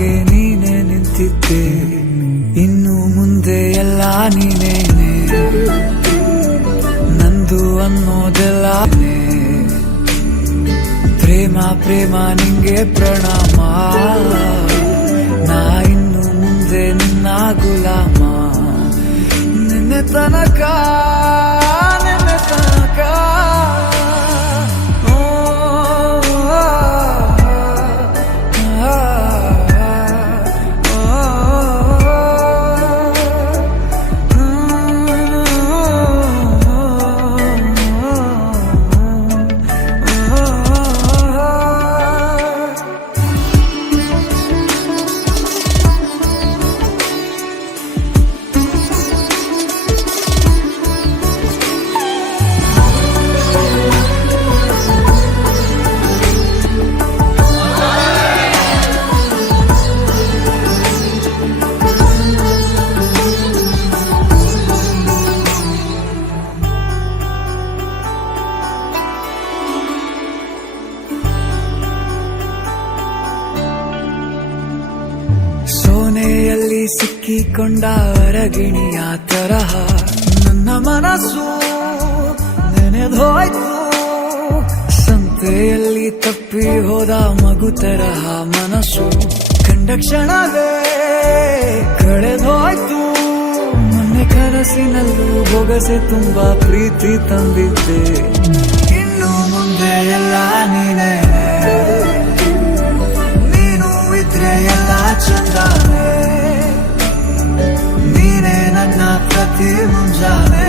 ಹಾಗೆ ನೀನೆ ನಿಂತಿದ್ದೆ, ಇನ್ನು ಮುಂದೆ ಎಲ್ಲ ನೀನೇನೆ, ನಂದು ಅನ್ನೋದೆಲ್ಲ ಪ್ರೇಮ ಪ್ರೇಮ ನಿಂಗೆ ಪ್ರಣಾಮ, ನಾ ಇನ್ನು ಮುಂದೆ ನಿನ್ನ ಗುಲಾಮ, ನಿನ್ನೆ ತನಕ ನಿನ್ನೆ ತನಕ. ಸೋನೆಯಲ್ಲಿ ಸಿಕ್ಕಿಕೊಂಡ ಅರಗಿಣಿಯ ತರಹ ನನ್ನ ಮನಸ್ಸು ನೆನೆದೋಯ್ತು, ಸಂತೆಯಲ್ಲಿ ತಪ್ಪಿ ಹೋದ ಮಗು ತರಹ ಮನಸ್ಸು ಕಂಡ ಕ್ಷಣವೇ ಕಳೆದೋಯ್ತು, ಮೊನ್ನೆ ಕನಸಿನಲ್ಲೂ ಬೊಗಸೆ ತುಂಬಾ ಪ್ರೀತಿ ತಂದಿದ್ದೆ, ಇನ್ನು ಮುಂದೆ ಎಲ್ಲ ನೀನೇ, ನೀನು ಇದ್ರೆ ಎಲ್ಲ ಚಂದಾನೆ, ನೀನೇ ನನ್ನ ಪ್ರತಿ ಮುಂಜಾನೆ.